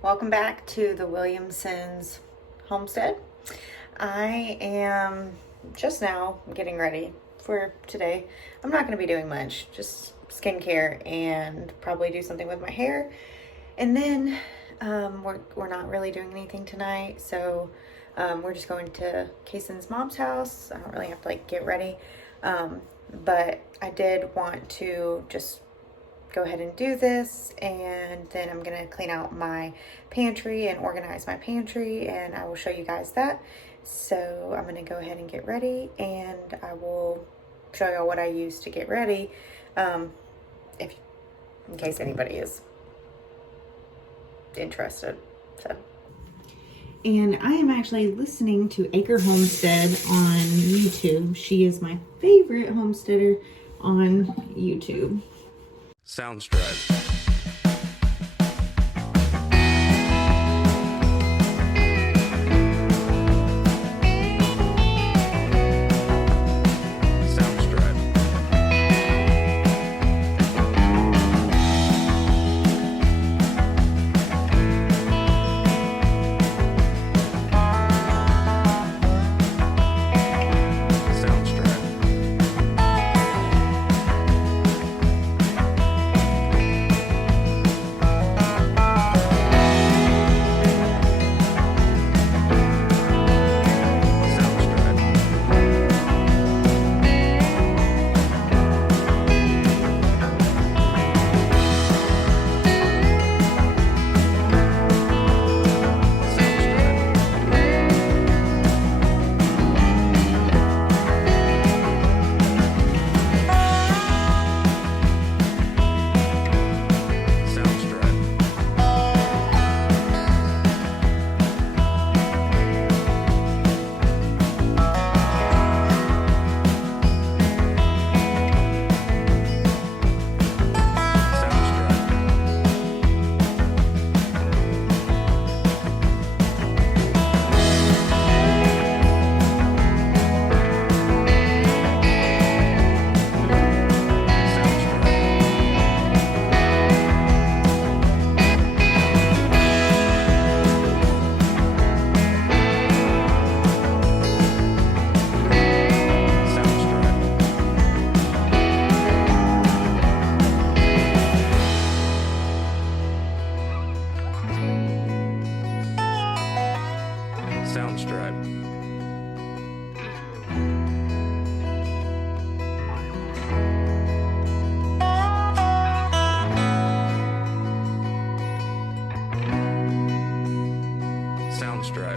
Welcome back to the Williamsons homestead. I am just now getting ready for today. I'm not going to be doing much, just skincare and probably do something with my hair. And then we're not really doing anything tonight, so we're just going to Kaysen's mom's house. I don't really have to get ready, but I did want to just go ahead and do this, and then I'm gonna clean out my pantry and organize my pantry, and I will show you guys that. So I'm gonna go ahead and get ready, and I will show y'all what I use to get ready, if in case anybody is interested. So, and I am actually listening to Acre Homestead on YouTube. She is my favorite homesteader on YouTube. Soundstripe. Soundstripe.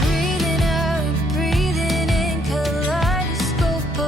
Breathing out, breathing in, kaleidoscope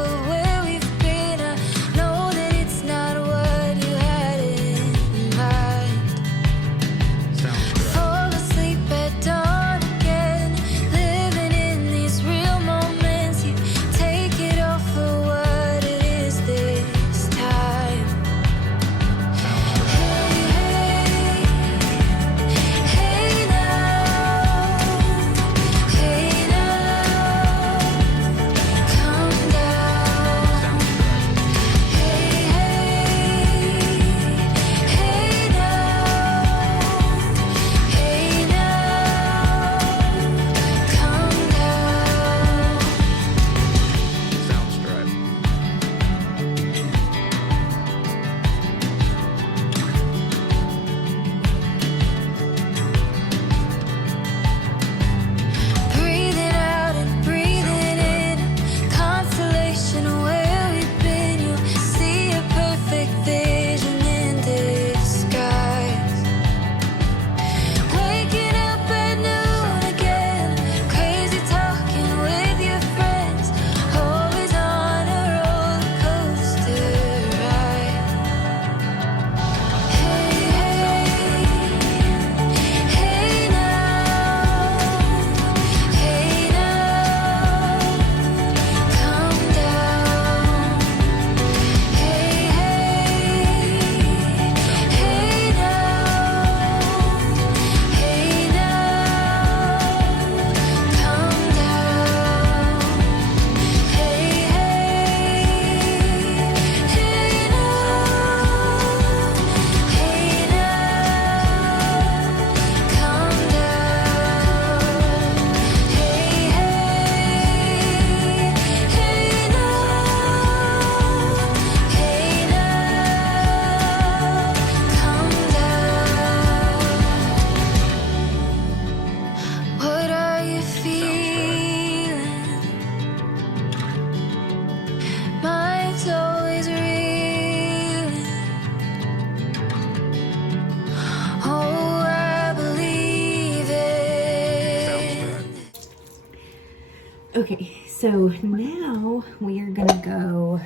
Okay, so now we are gonna go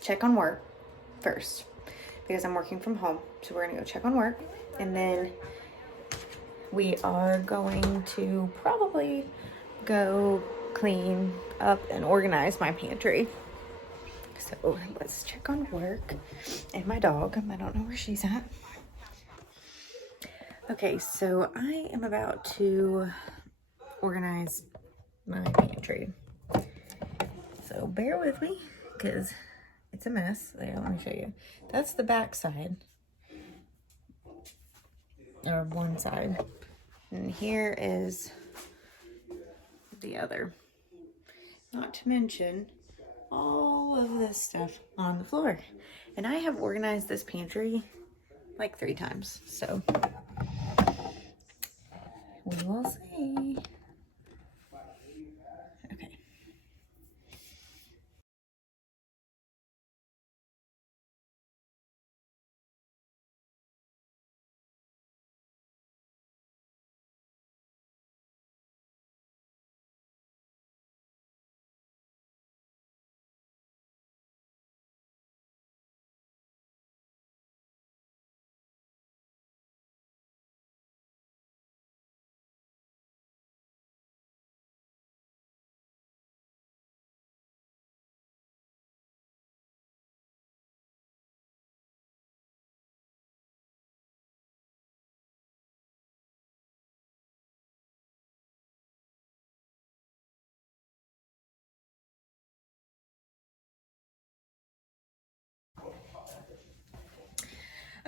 check on work first because I'm working from home. So we're gonna go check on work, and then we are going to probably go clean up and organize my pantry. So let's check on work and my dog. I don't know where she's at. Okay, so I am about to organize my pantry. So bear with me because it's a mess. There, let me show you. That's the back side, or one side. And here is the other. Not to mention all of this stuff on the floor. And I have organized this pantry like 3 times. So we will see. Okay.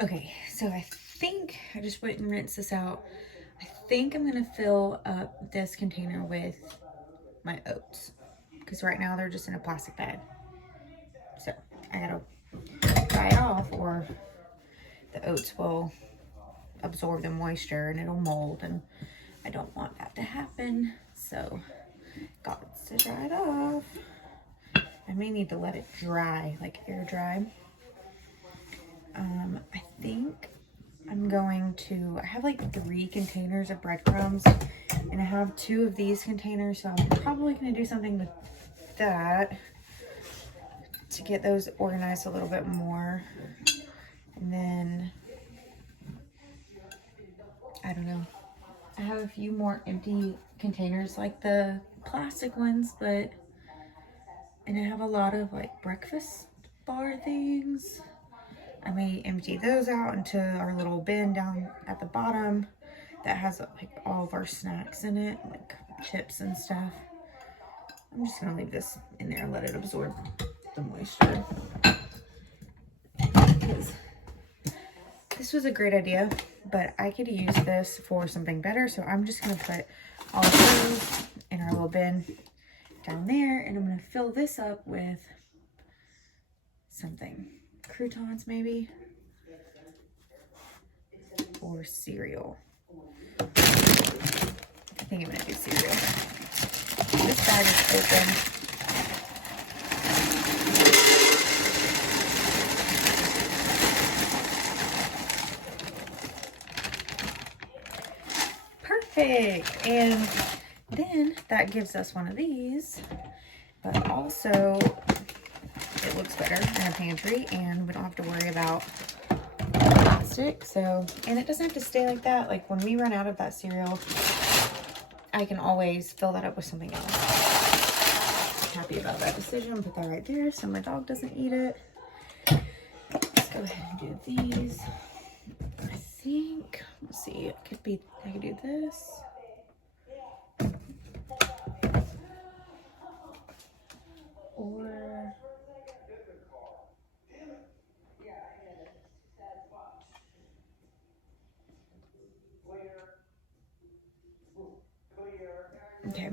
Okay, so I think I just went and rinsed this out. I think I'm gonna fill up this container with my oats because right now they're just in a plastic bag. So I gotta dry it off or the oats will absorb the moisture and it'll mold, and I don't want that to happen. So got to dry it off. I may need to let it dry, like air dry. I think I'm going to, I have like 3 containers of breadcrumbs and I have 2 of these containers. So I'm probably going to do something with that to get those organized a little bit more. And then, I don't know. I have a few more empty containers like the plastic ones, and I have a lot of like breakfast bar things. I may empty those out into our little bin down at the bottom that has like all of our snacks in it, like chips and stuff. I'm just gonna leave this in there and let it absorb the moisture. Because this was a great idea, but I could use this for something better. So I'm just gonna put all of those in our little bin down there, and I'm gonna fill this up with something. Croutons maybe, or cereal. I think I'm gonna do cereal. This bag is open. Perfect. And then that gives us one of these, but also it looks better in a pantry and we don't have to worry about plastic. So, and it doesn't have to stay like that. Like when we run out of that cereal, I can always fill that up with something else. Happy about that decision. Put that right there so my dog doesn't eat it. Let's go ahead and do these. I think, let's see, it could be, I could do this. Or, okay.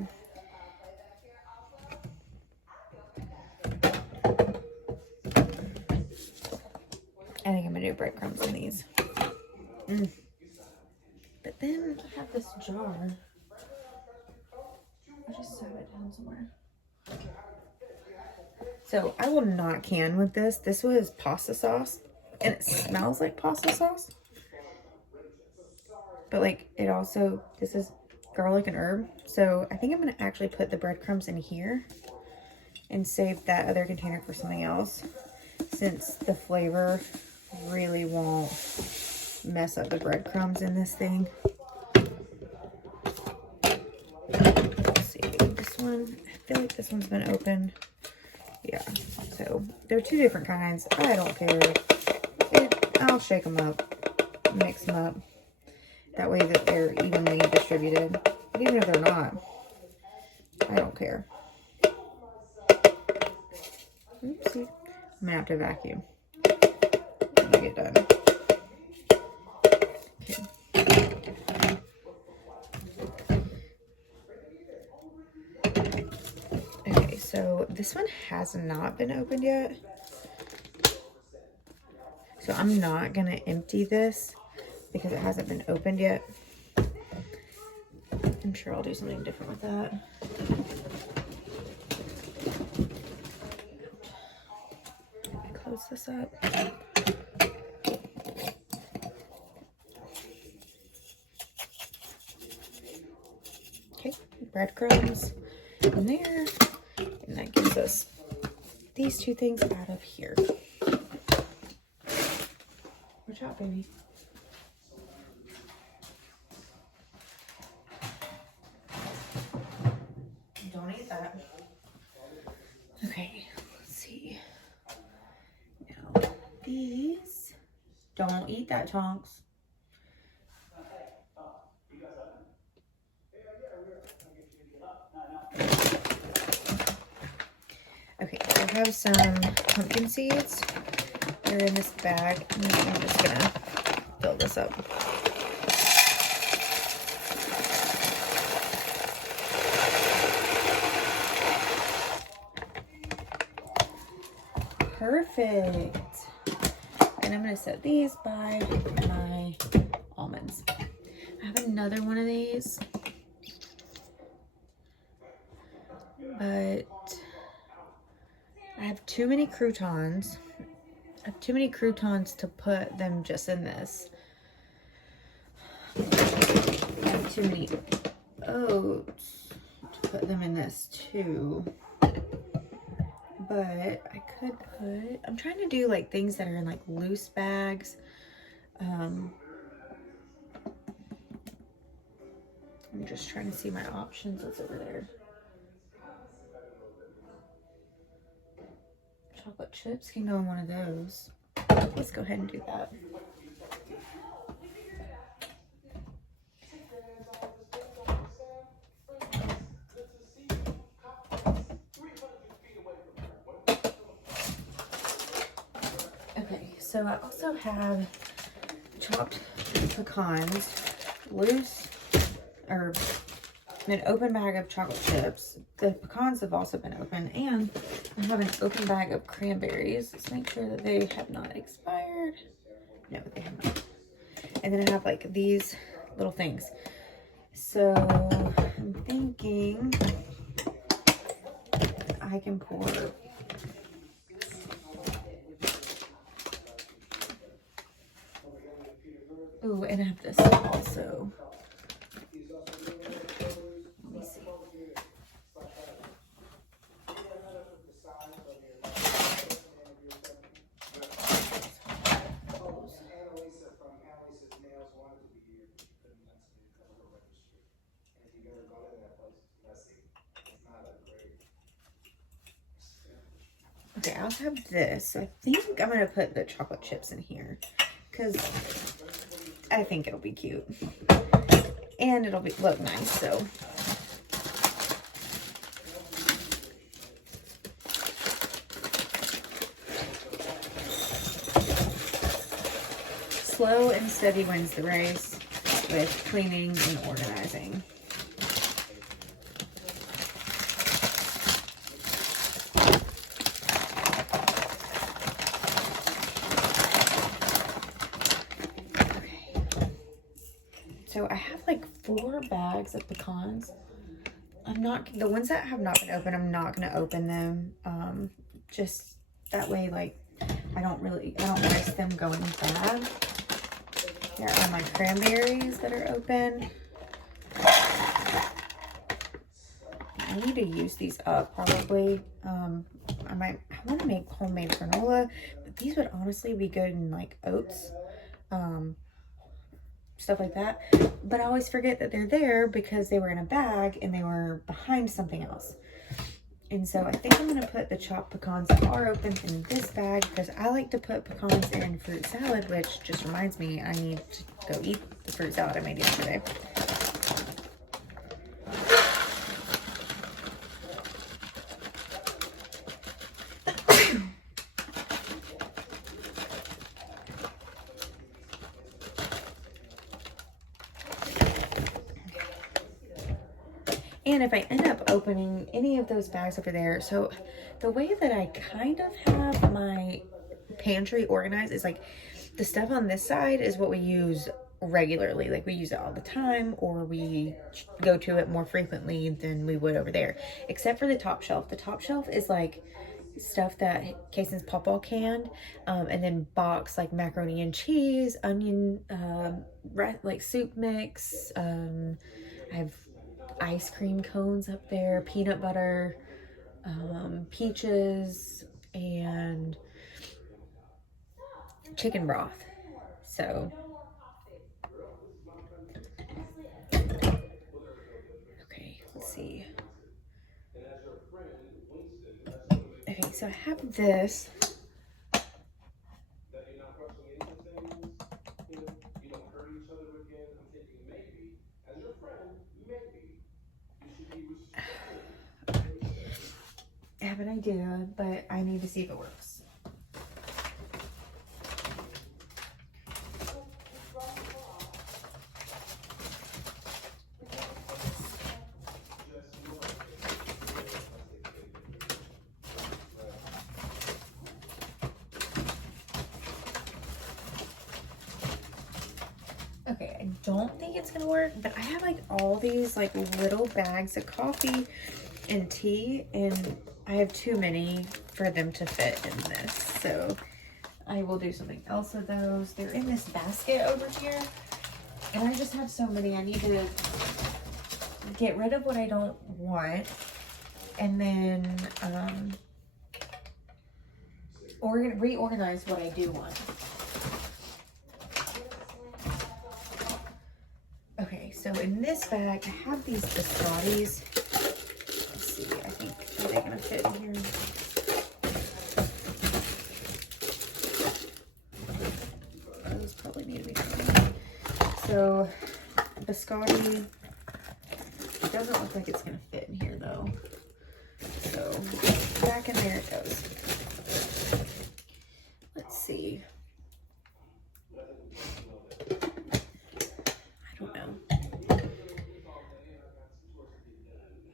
I think I'm gonna do breadcrumbs in these. But then I have this jar. I just set it down somewhere. So I will not can with this. This was pasta sauce and it smells like pasta sauce. But like it also, this is garlic and herb. So I think I'm gonna actually put the breadcrumbs in here and save that other container for something else, since the flavor really won't mess up the breadcrumbs in this thing. Let's see, this one, I feel like this one's been opened. Yeah, so they're two different kinds. I don't care. I'll shake them up, mix them up. That way that they're evenly distributed. But even if they're not, I don't care. Oopsie. I'm gonna have to vacuum when I get done. Okay, so this one has not been opened yet. So I'm not gonna empty this because it hasn't been opened yet. I'm sure I'll do something different with that. Close this up. Okay, breadcrumbs in there. And that gives us these two things out of here. Watch out, baby. Don't eat that. Okay, let's see. Now, these. Don't eat that, Tonks. Okay, so I have some pumpkin seeds. They're in this bag. And I'm just gonna fill this up. Perfect. And I'm gonna set these by my almonds. I have another one of these, but I have too many croutons. I have too many croutons to put them just in this. I have too many oats to put them in this too. But I could put, I'm trying to do like things that are in like loose bags. I'm just trying to see my options. What's over there? Chocolate chips can go in one of those. Let's go ahead and do that. Okay, so I also have chopped pecans, loose, or an open bag of chocolate chips. The pecans have also been open, and I have an open bag of cranberries. Let's make sure that they have not expired. No, they have not. And then I have like these little things. So I'm thinking I can pour ooh, and I have this also. Let me see. Okay, I also have this. So I think I'm going to put the chocolate chips in here because I think it'll be cute. And it'll look nice, so. Slow and steady wins the race with cleaning and organizing. So I have like 4 bags of pecans. The ones that have not been opened, I'm not going to open them. Just that way, like, I don't risk them going bad. There are my cranberries that are open. need to use these up probably. I want to make homemade granola, but these would honestly be good in like oats, stuff like that. But I always forget that they're there because they were in a bag and they were behind something else. And so I think I'm going to put the chopped pecans that are open in this bag because I like to put pecans in fruit salad, which just reminds me I need to go eat the fruit salad I made yesterday. And if I end up opening any of those bags over there, so the way that I kind of have my pantry organized is like the stuff on this side is what we use regularly, like we use it all the time, or we go to it more frequently than we would over there, except for the top shelf. The top shelf is like stuff that Cason's Pawpaw canned, and then box like macaroni and cheese, onion, like soup mix. I have ice cream cones up there, peanut butter, peaches, and chicken broth. So, okay, let's see. Okay, so I have this. I have an idea, but I need to see if it works. Okay, I don't think it's gonna work, but I have like all these like little bags of coffee and tea, and I have too many for them to fit in this. So I will do something else with those. They're in this basket over here, and I just have so many. I need to get rid of what I don't want, and then reorganize what I do want. Okay, so in this bag, I have these biscottis. Let's see, I think, are they gonna fit in here? Those probably need to be cleaned. So, biscotti, it doesn't look like it's gonna fit in here though. So, back in there it goes. Let's see.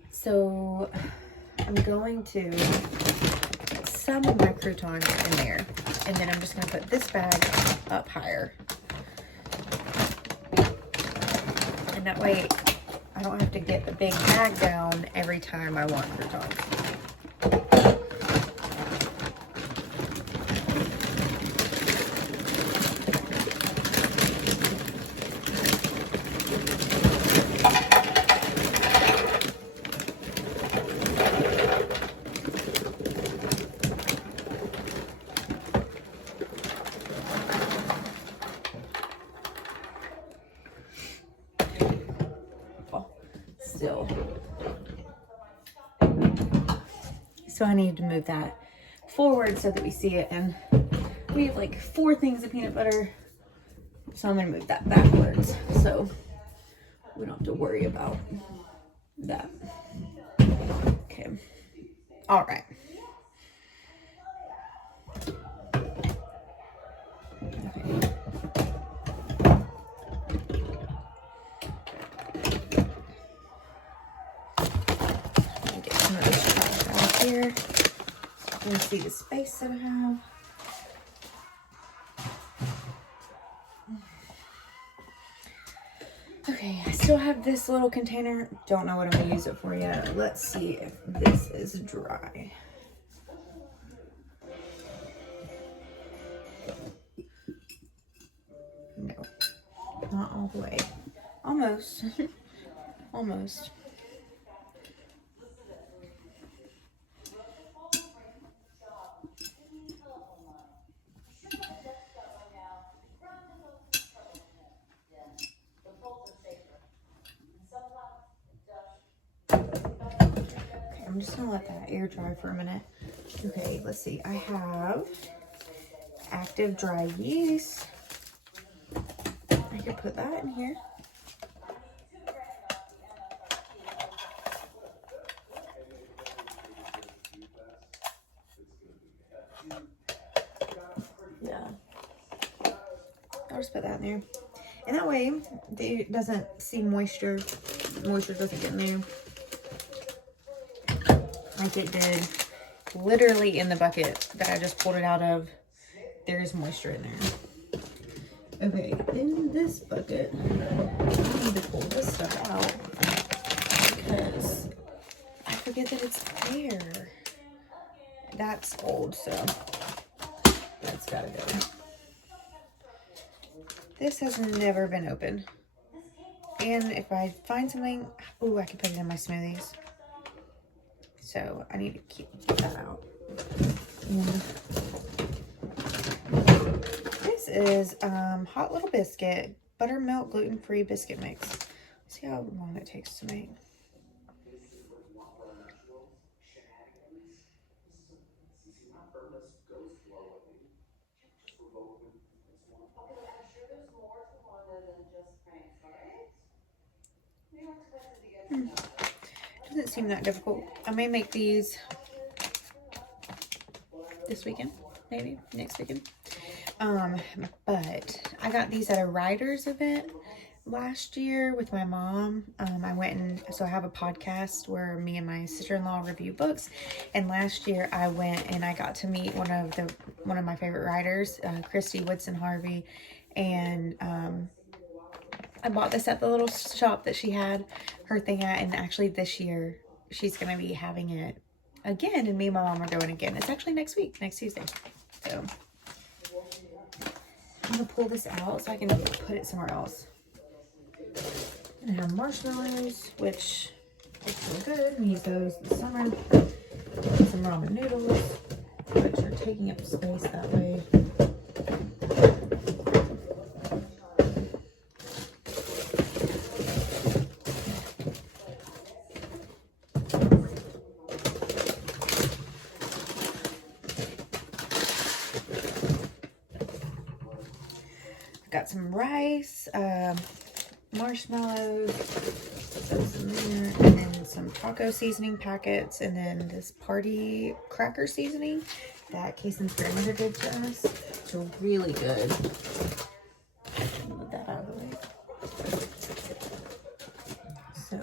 So I'm going to put some of my croutons in there, and then I'm just going to put this bag up higher. And that way I don't have to get the big bag down every time I want croutons. So I need to move that forward so that we see it, and we have like 4 things of peanut butter, so I'm gonna move that backwards so we don't have to worry about that. Okay, all right. Okay. Here, you can see the space that I have. Okay, I still have this little container. Don't know what I'm gonna use it for yet. Let's see if this is dry. No, not all the way. Almost. Almost. I'm just gonna let that air dry for a minute. Okay, let's see. I have active dry yeast. I could put that in here. Yeah. I'll just put that in there. And that way, it doesn't see moisture. Moisture doesn't get in there. Like it did literally in the bucket that I just pulled it out of. There is moisture in there. Okay, in this bucket, I need to pull this stuff out because I forget that it's there. That's old, so that's gotta go. This has never been opened. And if I find something, ooh, I can put it in my smoothies. So I need to keep that out. And this is Hot Little Biscuit, buttermilk gluten-free biscuit mix. Let's see how long it takes to make. Doesn't seem that difficult. I may make these this weekend, maybe next weekend. But I got these at a writers event last year with my mom. I went and so I have a podcast where me and my sister-in-law review books. And last year I went and I got to meet one of my favorite writers, Christy Woodson Harvey, and I bought this at the little shop that she had her thing at, and actually this year she's gonna be having it again, and me and my mom are going again. It's actually next week, next Tuesday. So I'm gonna pull this out so I can put it somewhere else. And I have marshmallows, which is so good. We use those in the summer. Some ramen noodles, which are taking up space that way. Got some rice, marshmallows, those in there, and then some taco seasoning packets, and then this party cracker seasoning that Casey's grandmother did to us. It's really good. Move that out of the way. So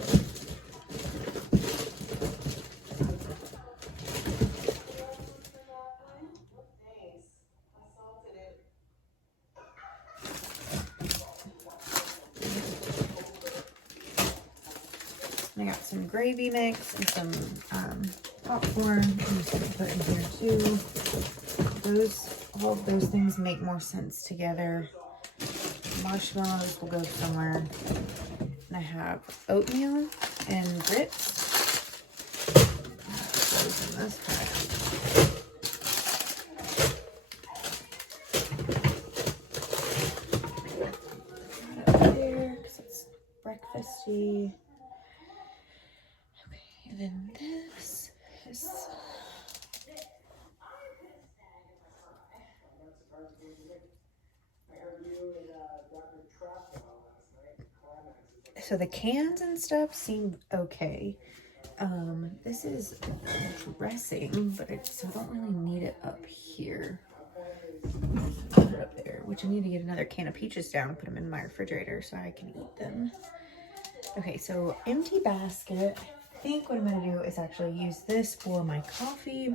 I got some gravy mix and some popcorn. I'm just gonna put in here too. All of those things make more sense together. Marshmallows will go somewhere. And I have oatmeal and grits. Those in this pack. Put it up there because it's breakfasty. And then this is so the cans and stuff seem okay. This is dressing, but so I don't really need it up here. Put it up there, which I need to get another can of peaches down and put them in my refrigerator so I can eat them. Okay, so empty basket. I think what I'm going to do is actually use this for my coffee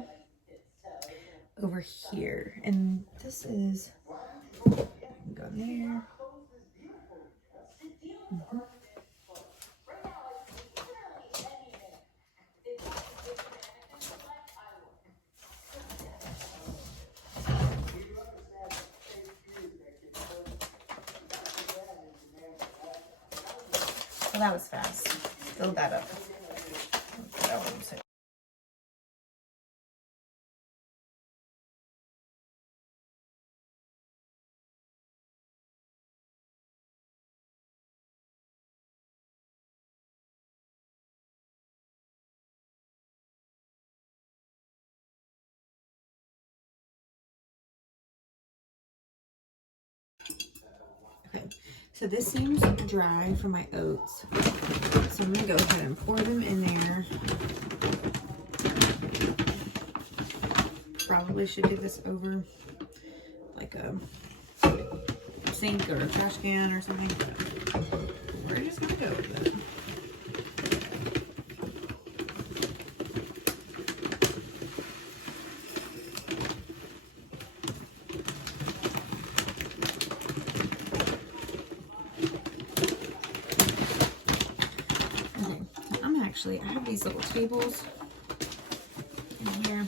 over here. And this is, go in there. Well, that was fast. Fill that up. That one, Okay, so this seems dry for my oats. So I'm gonna go ahead and pour them in there. Probably should do this over like a sink or a trash can or something. But we're just gonna go with it. I have these little tables in here.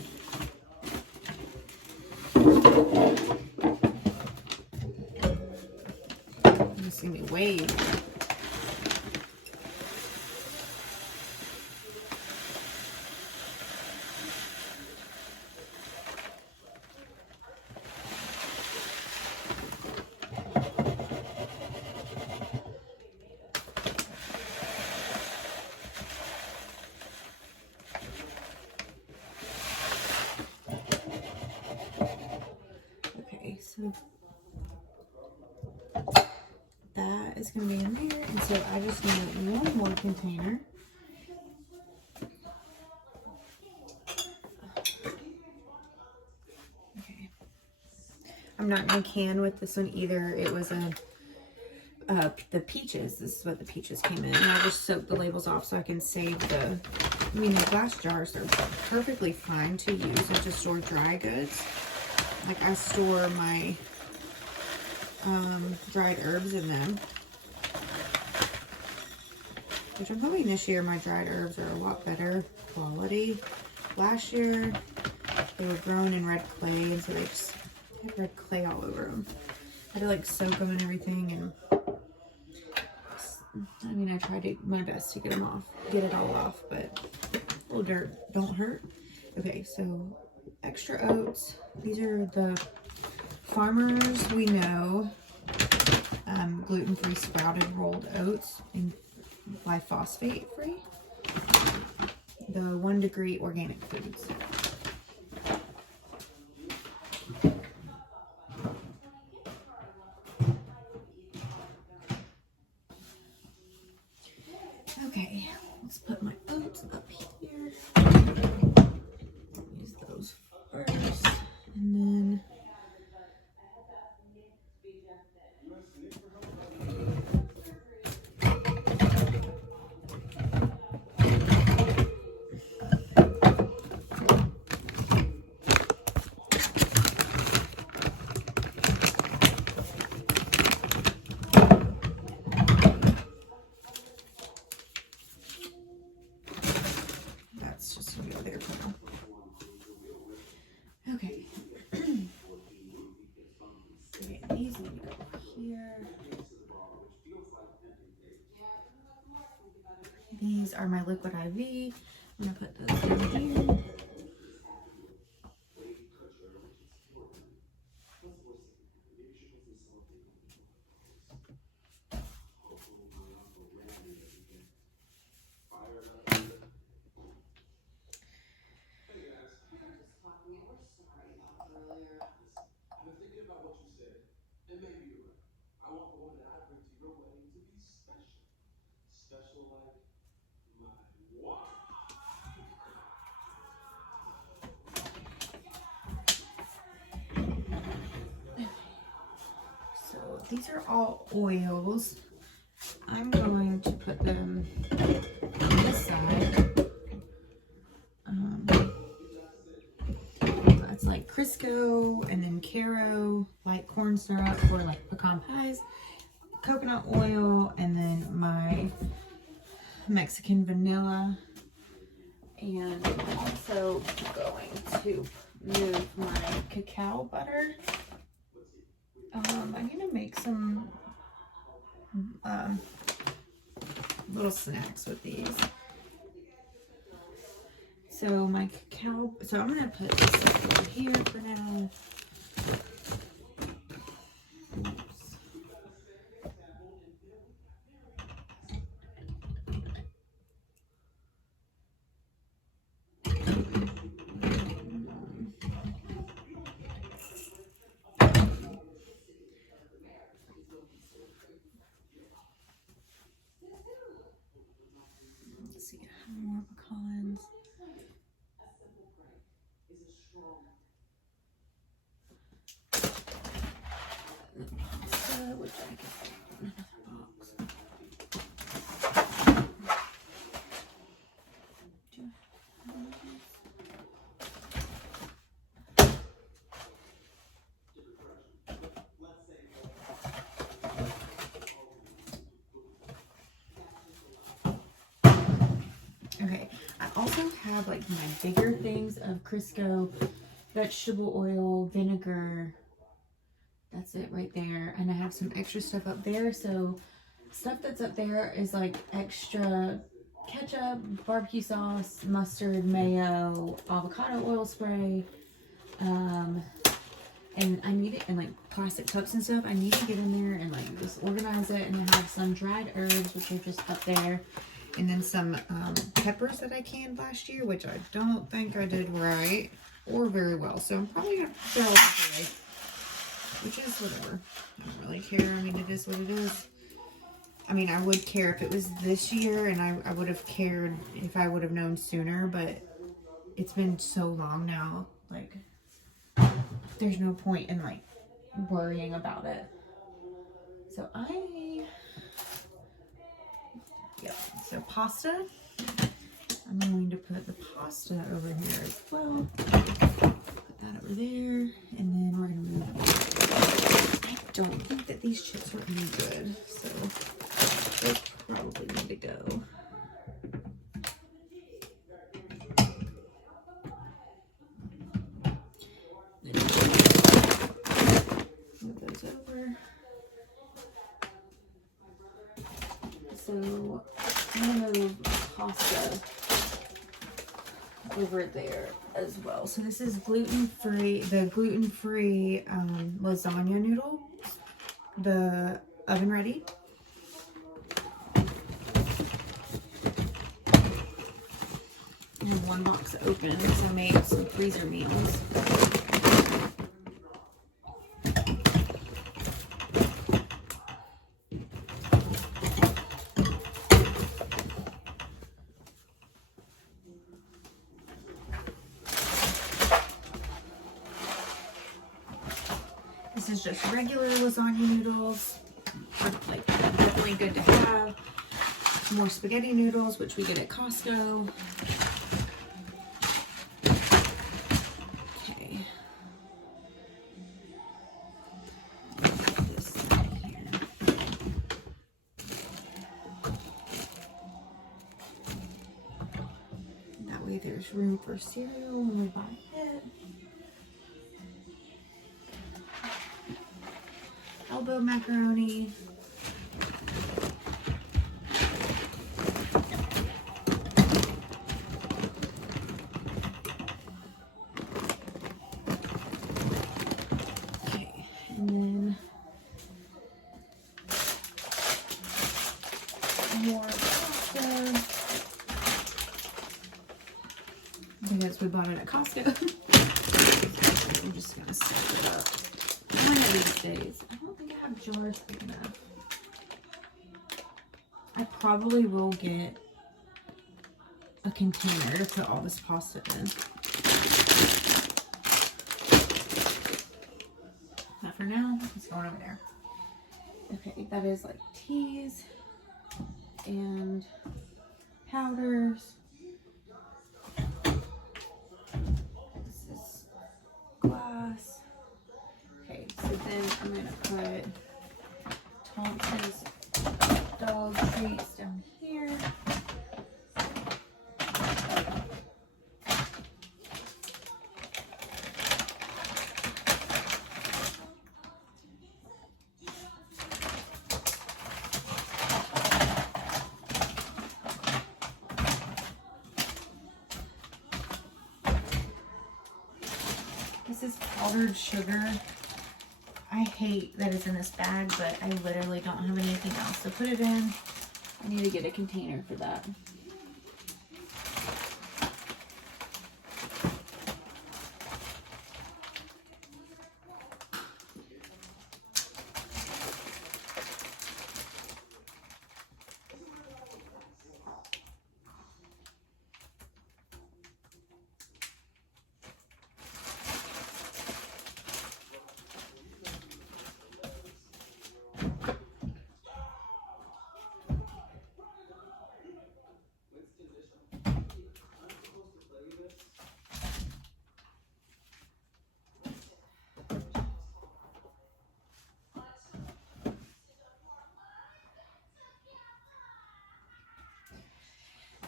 You see me wave. So that is going to be in there, and so I just need one more container. Okay. I'm not going to can with this one either. It was the peaches. This is what the peaches came in. And I just soaked the labels off so I can save the glass jars are perfectly fine to use to store dry goods. Like I store my dried herbs in them. Which I'm hoping this year my dried herbs are a lot better quality. Last year they were grown in red clay, and so they just had red clay all over them. I had to like soak them and everything, and I tried my best to get it all off, but a little dirt don't hurt. Okay, so extra oats. These are the Farmers We Know gluten-free sprouted rolled oats and glyphosate free. The 1 Degree Organic Foods. Okay, let's put my oats up here. Use those first, and then that's just gonna go there for now. Okay. Okay, these need to go here. These are my liquid IV. I'm gonna put those in here. So these are all oils. I'm going to put them on this side. That's like Crisco, and then Caro, like corn syrup or like pecan pies, coconut oil, and then my Mexican vanilla. And I'm also going to move my cacao butter. I need to make some little snacks with these. So my cacao, so I'm going to put this over here for now. Oops. more pecans. Which I get in another box. Okay, I also have like my bigger things of Crisco, vegetable oil, vinegar. That's it right there. And I have some extra stuff up there. So stuff that's up there is like extra ketchup, barbecue sauce, mustard, mayo, avocado oil spray. And I need it in like plastic cups and stuff. I need to get in there and like just organize it. And I have some dried herbs, which are just up there. And then some peppers that I canned last year, which I don't think I did right or very well. So I'm probably going to throw it away, which is whatever. I don't really care. I mean, it is what it is. I mean, I would care if it was this year, and I would have cared if I would have known sooner, but it's been so long now. Like, there's no point in, like, worrying about it. So so pasta. I'm going to put the pasta over here as well. Put that over there, and then we're going to move. I don't think that these chips are any good, so they probably need to go. Move those over. So I'm going to move pasta over there as well. So this is gluten-free, the gluten-free lasagna noodle, the oven ready. I have one box open, so I made some freezer meals. This is just regular lasagna noodles. They're like definitely good to have. More spaghetti noodles, which we get at Costco. Okay. This here. That way there's room for cereal when we buy it. Elbow macaroni. Okay, and then more pasta because we bought it at Costco. I'm just gonna set it up one of these days. I don't think I have jars big enough. I probably will get a container to put all this pasta in. Not for now, it's going over there. Okay, that is like teas and powders. This is glass. Okay, so then I'm gonna put Thompson's dog treats down here. This is powdered sugar. I hate that it's in this bag, but I literally don't have anything else to put it in. I need to get a container for that.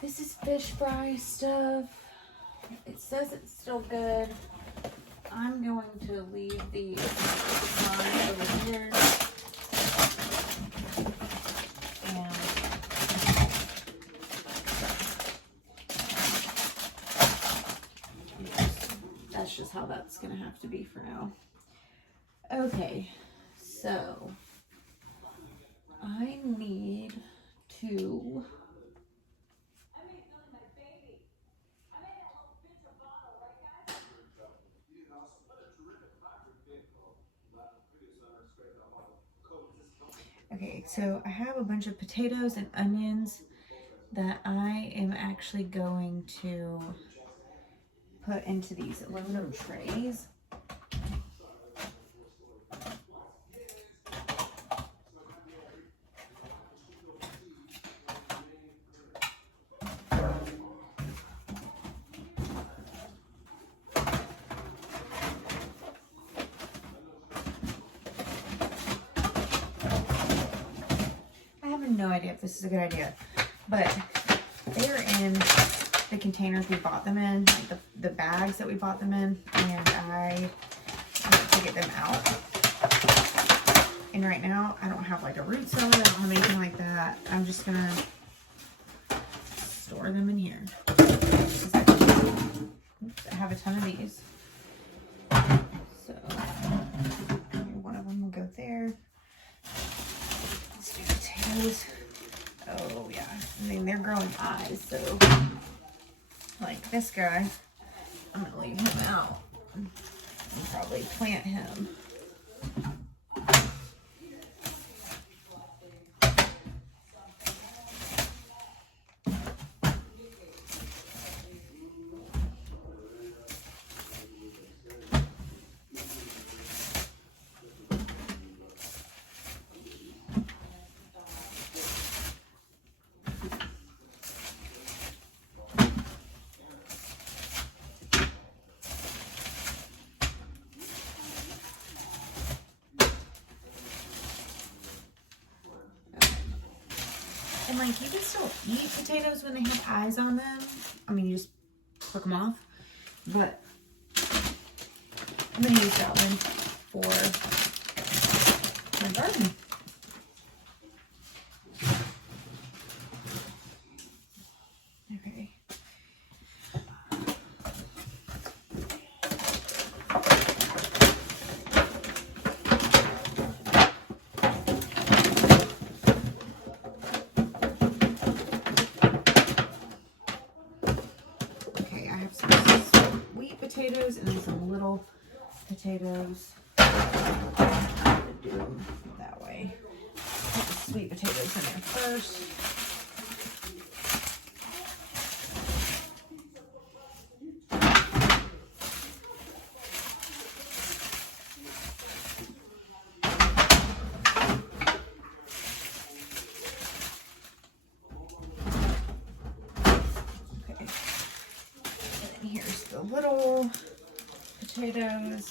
This is fish fry stuff. It says it's still good. I'm going to leave the sign over here. And that's just how that's going to have to be for now. Okay, so I need to okay, so I have a bunch of potatoes and onions that I am actually going to put into these aluminum trays. No idea if this is a good idea, but they are in the containers we bought them in, like the bags that we bought them in, and I have to get them out. And right now I don't have like a root cellar, I don't have anything like that. I'm just gonna store them in here. I have a ton of these, so one of them will go there. Potatoes. Oh yeah, I mean they're growing eyes, so like this guy, I'm gonna leave him out and probably plant him. And like you can still eat potatoes when they have eyes on them. I mean, you just cook them off. But I'm gonna use that one for my garden. Okay. Potatoes and then some little potatoes. I'm going to do them that way. Put the sweet potatoes in there first. Okay. And then here's the little potatoes.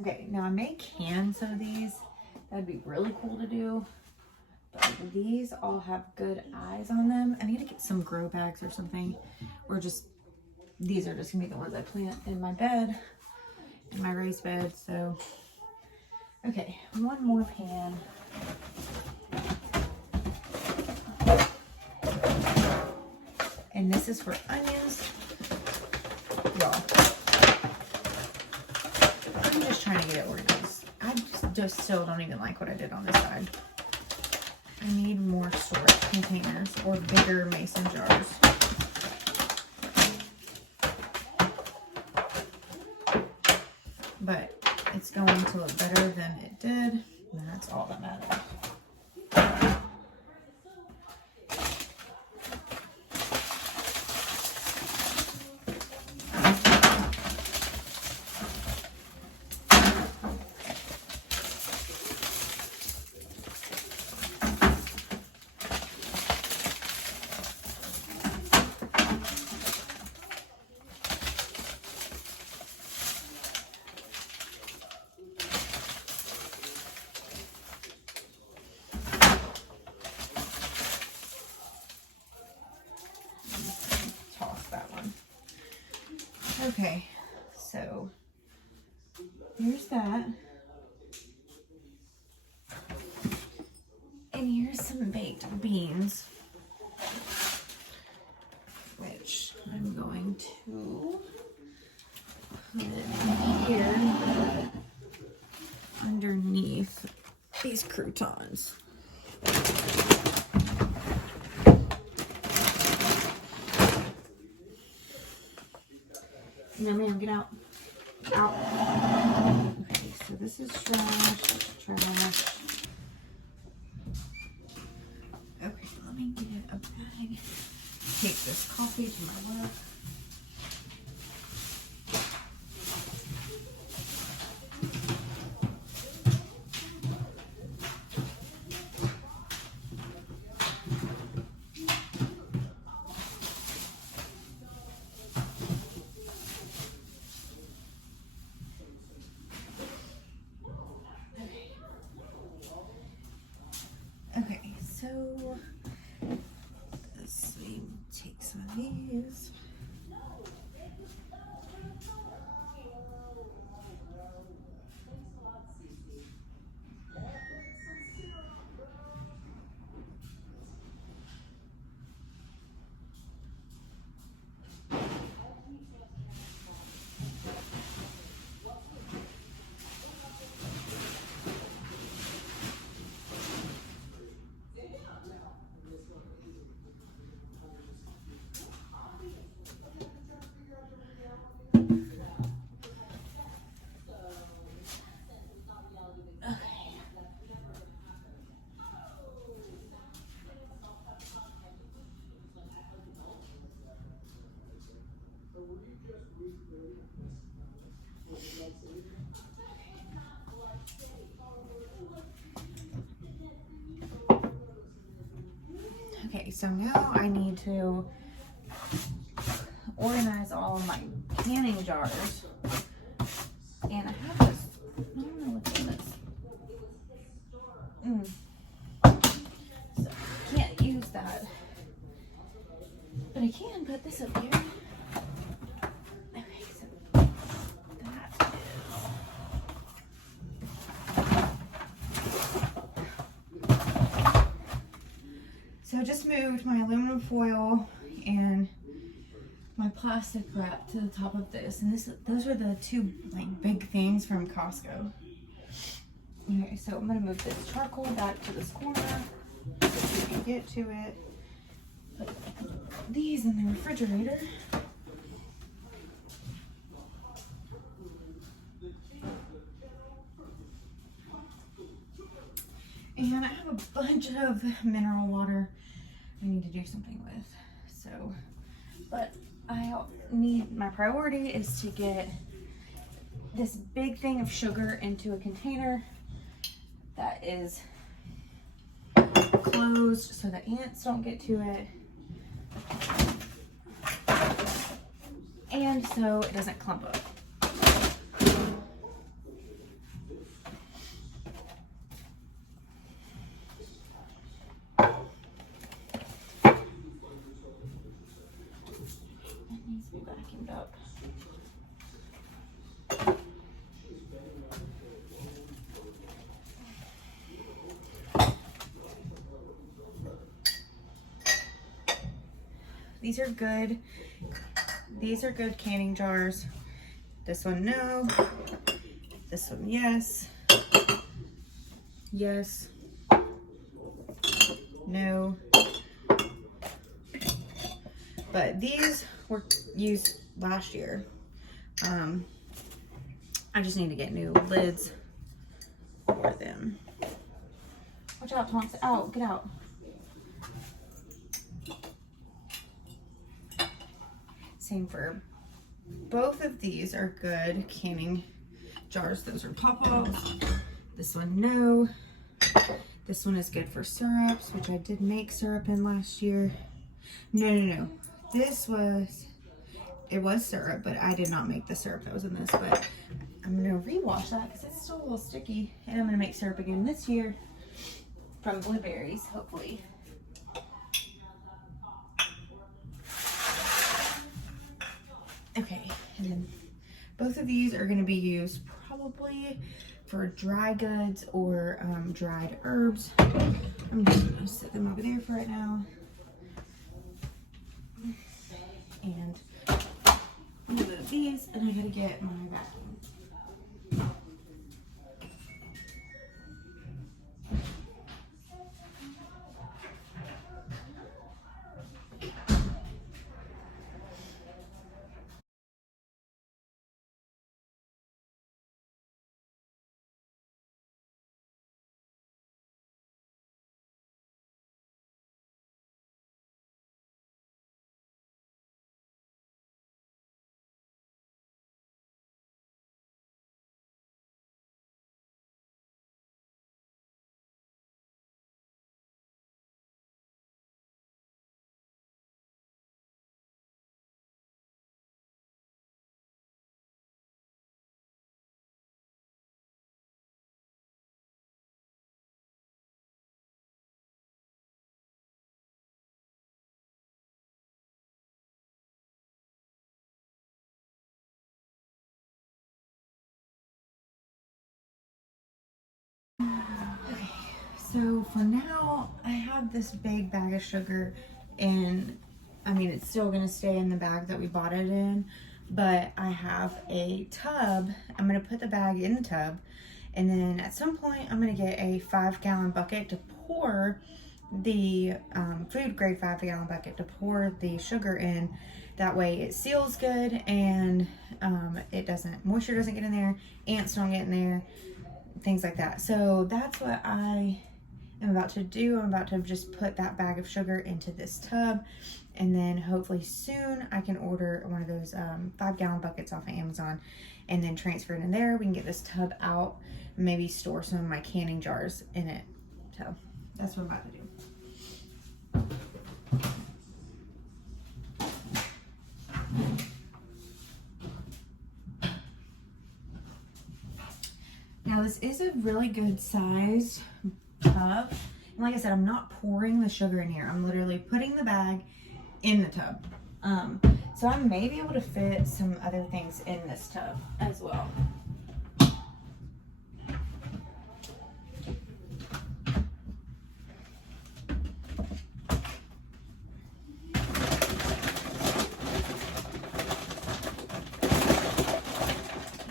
Okay, now I may can some of these. That'd be really cool to do. But these all have good eyes on them. I need to get some grow bags or something. Or just, these are just gonna be the ones I plant in my bed, in my raised bed. So, okay, one more pan. And this is for onions. Well, I'm just trying to get it organized. I just still don't even like what I did on this side. I need more storage containers or bigger mason jars. But it's going to look better than it did, and that's all that matters. that one. Okay, so here's that. And here's some baked beans, which I'm going to put here underneath these croutons. No, ma'am, get out. Get out. Okay, so this is trash. Okay, let me get a bag. Take this coffee to my work. Okay, so let's see, take some of these. Okay, so now I need to organize all of my canning jars. And I have this, I don't know what's in this. So I can't use that. But I can put this up here. Okay, so that is. So I just moved my aluminum foil and my plastic wrap to the top of this, and those are the two like big things from Costco. Okay, so I'm gonna move this charcoal back to this corner so you can get to it. Put these in the refrigerator. And I have a bunch of mineral water I need to do something with. So, but my priority is to get this big thing of sugar into a container that is closed so the ants don't get to it. And so it doesn't clump up. Vacuumed up. These are good. These are good canning jars. This one, no. This one, yes. Yes. No. But these were used last year. I just need to get new lids for them. Watch out, Tonks. Out. Get out. Same for both of these are good canning jars. Those are pop-offs. This one, no. This one is good for syrups, which I did make syrup in last year. No. This was, it was syrup, but I did not make the syrup that was in this, but I'm gonna rewash that because it's still a little sticky, and I'm gonna make syrup again this year from blueberries, hopefully. And then both of these are going to be used probably for dry goods or dried herbs. I'm just going to set them over there for right now. And I'm going to move these, and I got to get my vacuum. Okay, so for now, I have this big bag of sugar, and I mean, it's still gonna stay in the bag that we bought it in, but I have a tub. I'm gonna put the bag in the tub, and then at some point, I'm gonna get a 5-gallon bucket to pour the food grade 5-gallon bucket to pour the sugar in. That way it seals good, and moisture doesn't get in there, ants don't get in there, things like that. So that's what I am about to do. I'm about to just put that bag of sugar into this tub, and then hopefully soon I can order one of those 5-gallon buckets off of Amazon and then transfer it in there. We can get this tub out and maybe store some of my canning jars in it. So that's what I'm about to do. Now this is a really good size tub. And like I said, I'm not pouring the sugar in here. I'm literally putting the bag in the tub. So I may be able to fit some other things in this tub as well.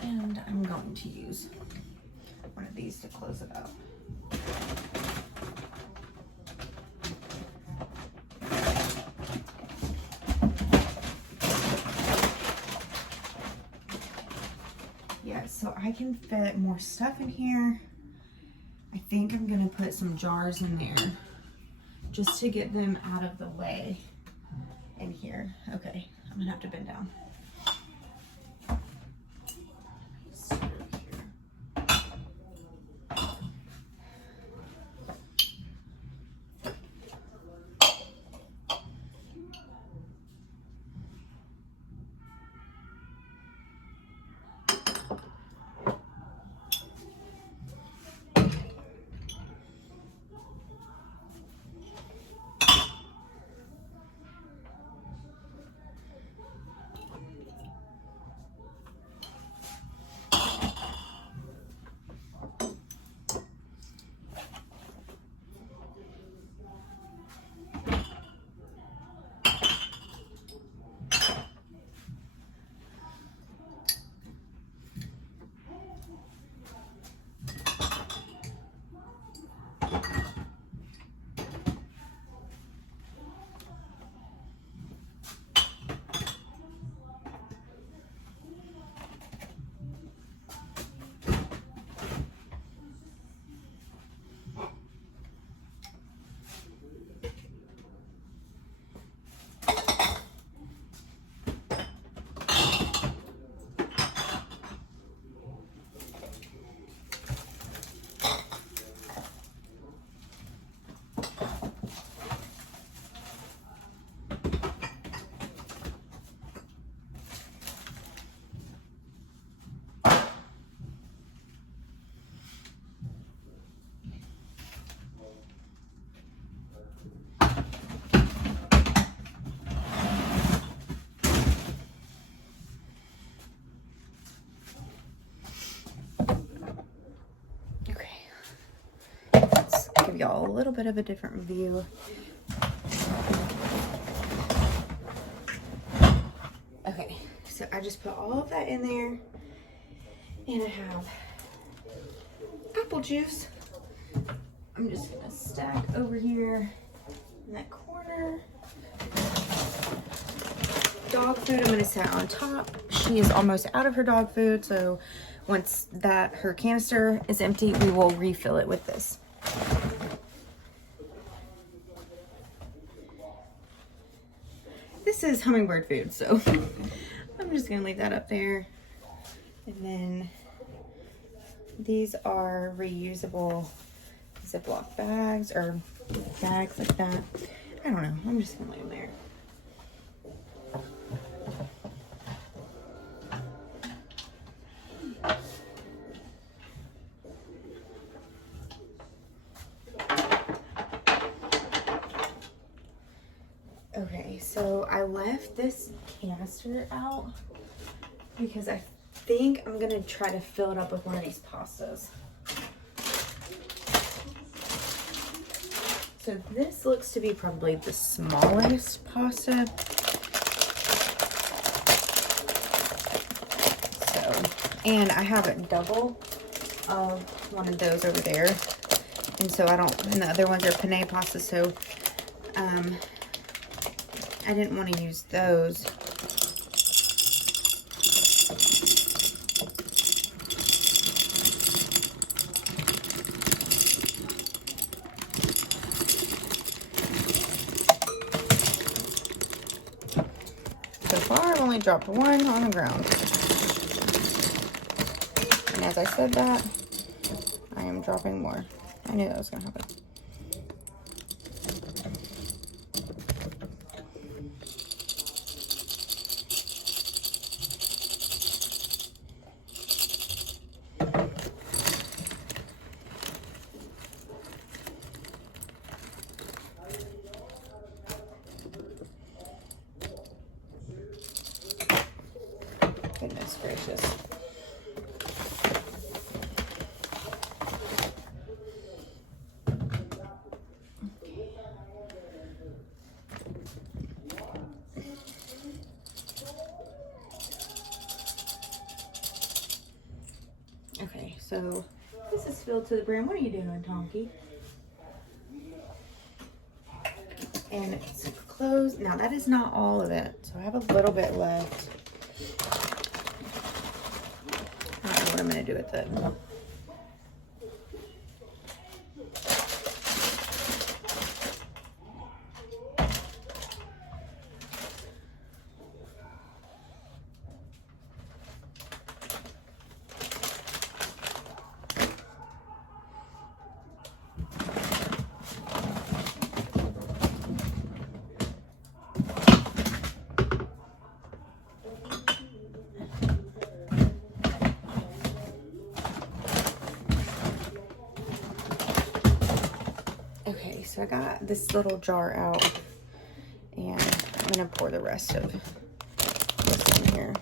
And I'm going to use one of these to close it up. Yeah, so I can fit more stuff in here. I think I'm gonna put some jars in there just to get them out of the way in here. Okay, I'm gonna have to bend down. y'all a little bit of a different view. Okay, so I just put all of that in there, and I have apple juice. I'm just gonna stack over here in that corner. Dog food I'm gonna set on top. She is almost out of her dog food, so once that her canister is empty, we will refill it with this. This is hummingbird food, so I'm just gonna leave that up there. And then these are reusable Ziploc bags or bags like that. I don't know, I'm just gonna leave them there. Okay, so I left this canister out because I think I'm gonna try to fill it up with one of these pastas. So this looks to be probably the smallest pasta. So, and I have a double of one of those over there. And so and the other ones are penne pasta, so I didn't want to use those. So far, I've only dropped one on the ground. And as I said that, I am dropping more. I knew that was going to happen. Goodness gracious. Okay, so this is filled to the brim. What are you doing, Tonky? And it's closed. Now that is not all of it, so I have a little bit left. I don't know what I'm gonna do with it. So I got this little jar out, and I'm gonna pour the rest of this in here.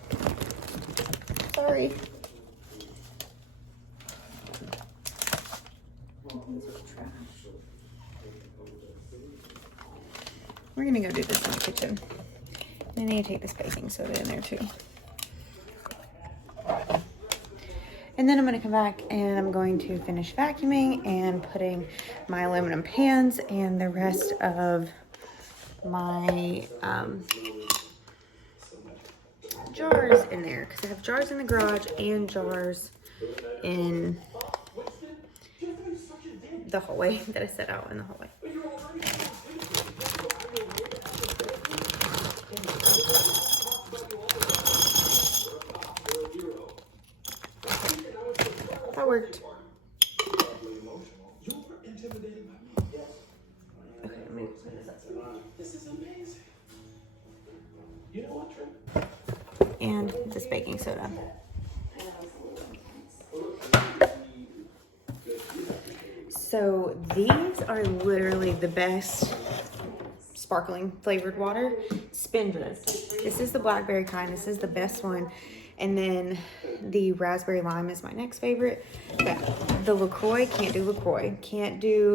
Sorry. We're gonna go do this in the kitchen. I need to take this baking soda in there too. And then I'm going to come back and I'm going to finish vacuuming and putting my aluminum pans and the rest of my jars in there. Because I have jars in the garage and jars in the hallway that I set out in the hallway. That worked. Okay, I'm gonna clean this up. This is amazing. You know what, Trent? And this baking soda. So these are literally the best sparkling flavored water. Spindrift. This is the blackberry kind. This is the best one. And then the raspberry lime is my next favorite. But the LaCroix, can't do LaCroix. Can't do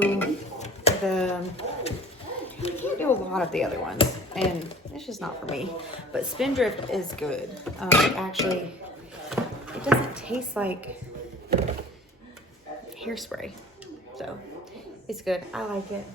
a lot of the other ones. And it's just not for me. But Spindrift is good. Actually, it doesn't taste like hairspray. So, it's good. I like it.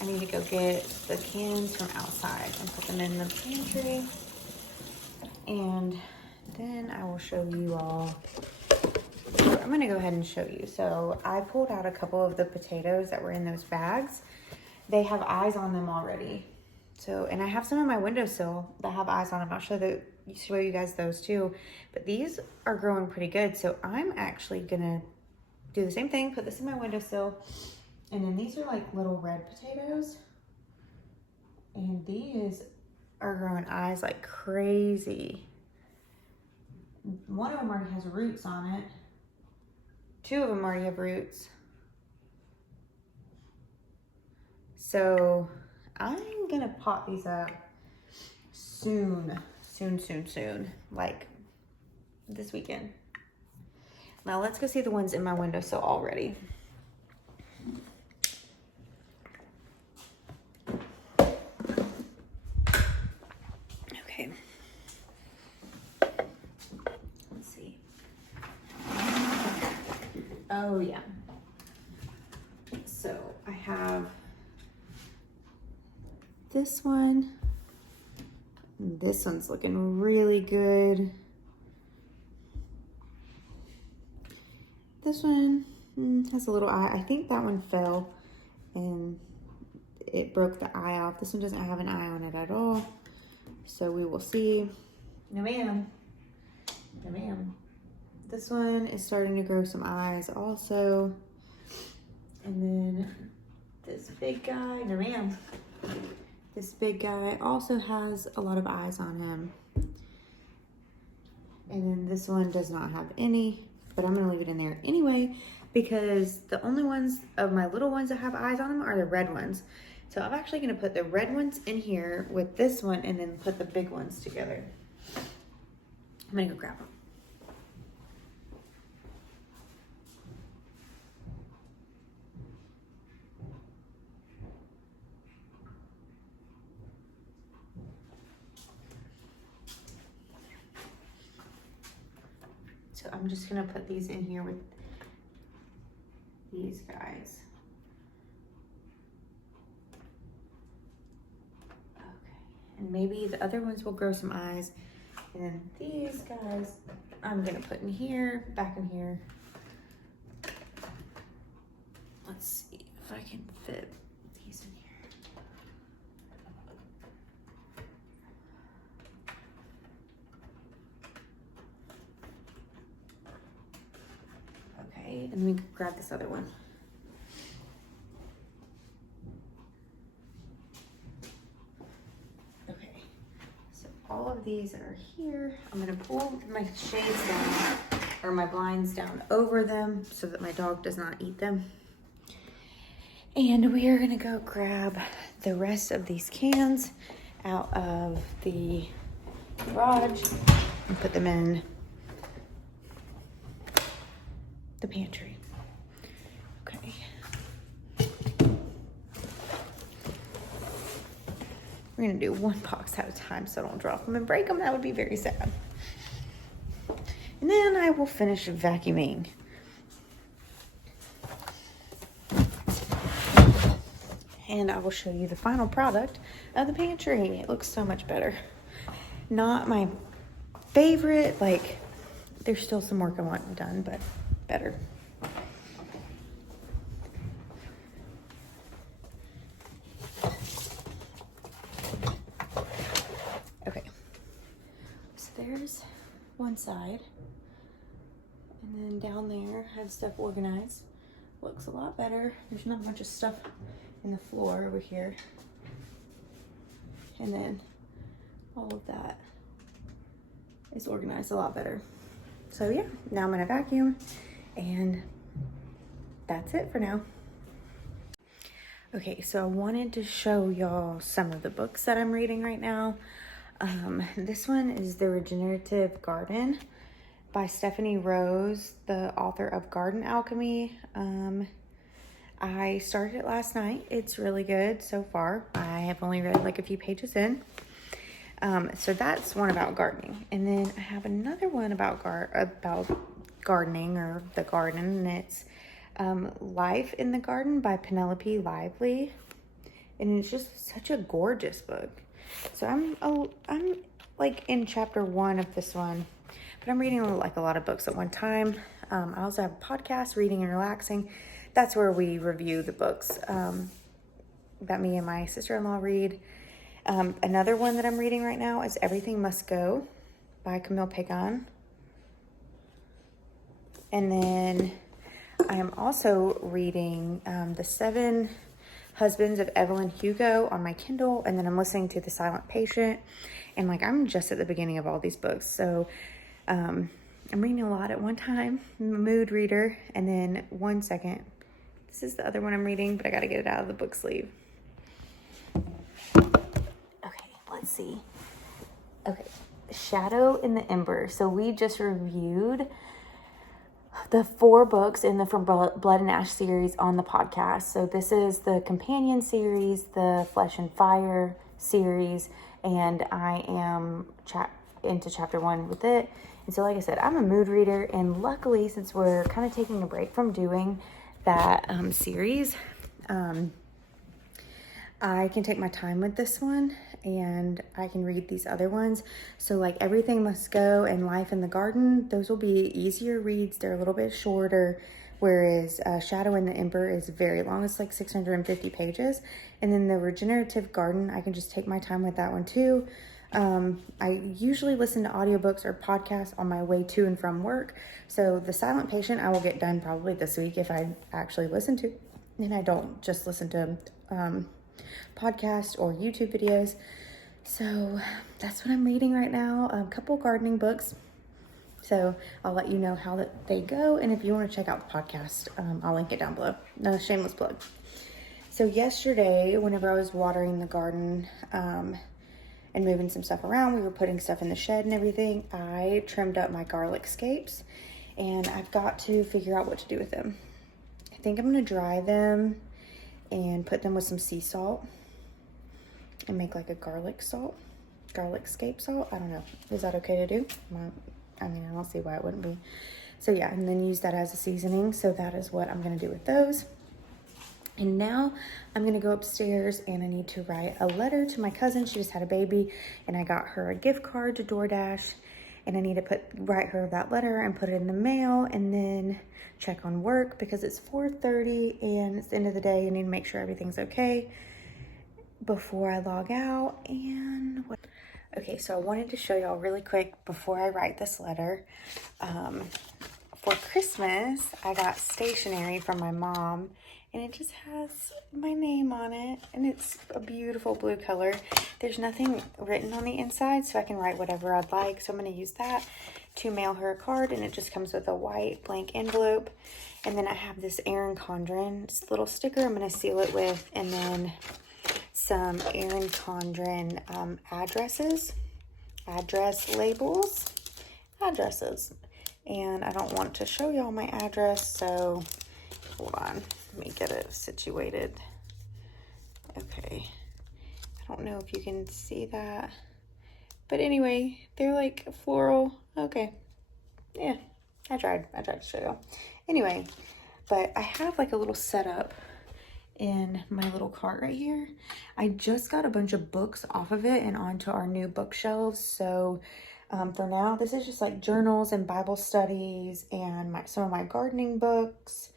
I need to go get the cans from outside and put them in the pantry. And then I will show you all. I'm gonna go ahead and show you. So I pulled out a couple of the potatoes that were in those bags. They have eyes on them already. So, and I have some on my windowsill that have eyes on them. I'll show you guys those too. But these are growing pretty good. So I'm actually gonna do the same thing, put this in my windowsill. And then these are like little red potatoes. And these are growing eyes like crazy. One of them already has roots on it. Two of them already have roots. So I'm gonna pot these up soon. Like this weekend. Now let's go see the ones in my windowsill already. Okay. Let's see. Oh yeah. So I have this one. This one's looking really good. This one has a little eye. I think that one fell and it broke the eye off. This one doesn't have an eye on it at all. So we will see. No ma'am. No ma'am. This one is starting to grow some eyes also. And then this big guy, no ma'am. This big guy also has a lot of eyes on him. And then this one does not have any, but I'm gonna leave it in there anyway because the only ones of my little ones that have eyes on them are the red ones. So I'm actually gonna put the red ones in here with this one and then put the big ones together. I'm gonna go grab them. So I'm just gonna put these in here with these guys. Okay, and maybe the other ones will grow some eyes. And then these guys, I'm gonna put in here, back in here. Let's see if I can fit these in here. Okay, and then we can grab this other one. Okay, so all of these are here. I'm gonna pull my shades down, or my blinds down over them so that my dog does not eat them. And we are gonna go grab the rest of these cans out of the garage and put them in the pantry. Okay. We're gonna do one box at a time so I don't drop them and break them. That would be very sad. And then I will finish vacuuming. And I will show you the final product of the pantry. It looks so much better. Not my favorite, like there's still some work I want done, but better. Okay, so there's one side. And then down there, I have stuff organized. Looks a lot better. There's not a bunch of stuff in the floor over here. And then all of that is organized a lot better. So yeah, now I'm gonna vacuum, and that's it for now. Okay, so I wanted to show y'all some of the books that I'm reading right now. This one is The Regenerative Garden by Stephanie Rose, the author of Garden Alchemy. I started it last night. It's really good so far. I have only read like a few pages in. So that's one about gardening. And then I have another one about gardening or the garden, and it's Life in the Garden by Penelope Lively. And it's just such a gorgeous book. So I'm like in chapter 1 of this one, but I'm reading like a lot of books at one time. I also have a podcast, Reading and Relaxing. That's where we review the books that me and my sister-in-law read. Another one that I'm reading right now is Everything Must Go by Camille Pagan. And then I am also reading The 7 Husbands of Evelyn Hugo on my Kindle, and then I'm listening to The Silent Patient, and like I'm just at the beginning of all these books, so I'm reading a lot at one time. I'm a mood reader. And then one second, this is the other one I'm reading, but I got to get it out of the book sleeve. Okay, let's see. Okay, Shadow in the Ember. So we just reviewed the 4 books in the From Blood and Ash series on the podcast. So this is the companion series, the Flesh and Fire series, and I am into chapter 1 with it. And so like I said, I'm a mood reader, and luckily, since we're kind of taking a break from doing that series, I can take my time with this one, and I can read these other ones. So like Everything Must Go and Life in the Garden, those will be easier reads. They're a little bit shorter, whereas Shadow in the Ember is very long. It's like 650 pages. And then The Regenerative Garden, I can just take my time with that one too. I usually listen to audiobooks or podcasts on my way to and from work. So The Silent Patient I will get done probably this week if I actually listen to, and I don't just listen to podcasts or YouTube videos. So that's what I'm reading right now. A couple gardening books. So I'll let you know how they go. And if you want to check out the podcast, I'll link it down below. No, shameless plug. So yesterday, whenever I was watering the garden and moving some stuff around, we were putting stuff in the shed and everything, I trimmed up my garlic scapes, and I've got to figure out what to do with them. I think I'm going to dry them and put them with some sea salt and make like a garlic scape salt. I don't know. Is that okay to do? I mean, I don't see why it wouldn't be. So yeah, and then use that as a seasoning. So that is what I'm going to do with those. And now I'm going to go upstairs, and I need to write a letter to my cousin. She just had a baby, and I got her a gift card to DoorDash, and I need to write her that letter and put it in the mail, and then check on work because it's 4:30 and it's the end of the day. I need to make sure everything's okay before I log out. And okay, so I wanted to show y'all really quick before I write this letter. For Christmas, I got stationery from my mom, and it just has my name on it, and it's a beautiful blue color. There's nothing written on the inside, so I can write whatever I'd like. So I'm going to use that to mail her a card, and it just comes with a white blank envelope. And then I have this Erin Condren little sticker I'm going to seal it with, and then some Erin Condren addresses, addresses. And I don't want to show y'all my address, so hold on, let me get it situated. Okay, I don't know if you can see that, but anyway, they're like floral. Okay, yeah, I tried to show y'all. Anyway, but I have like a little setup in my little cart right here. I just got a bunch of books off of it and onto our new bookshelves. So for now, this is just like journals and Bible studies and some of my gardening books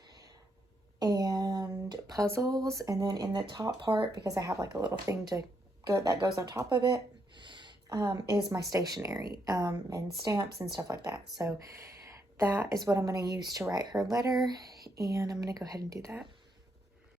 and puzzles. And then in the top part, because I have like a little thing that goes on top of it, is my stationery and stamps and stuff like that. So that is what I'm going to use to write her letter, and I'm going to go ahead and do that.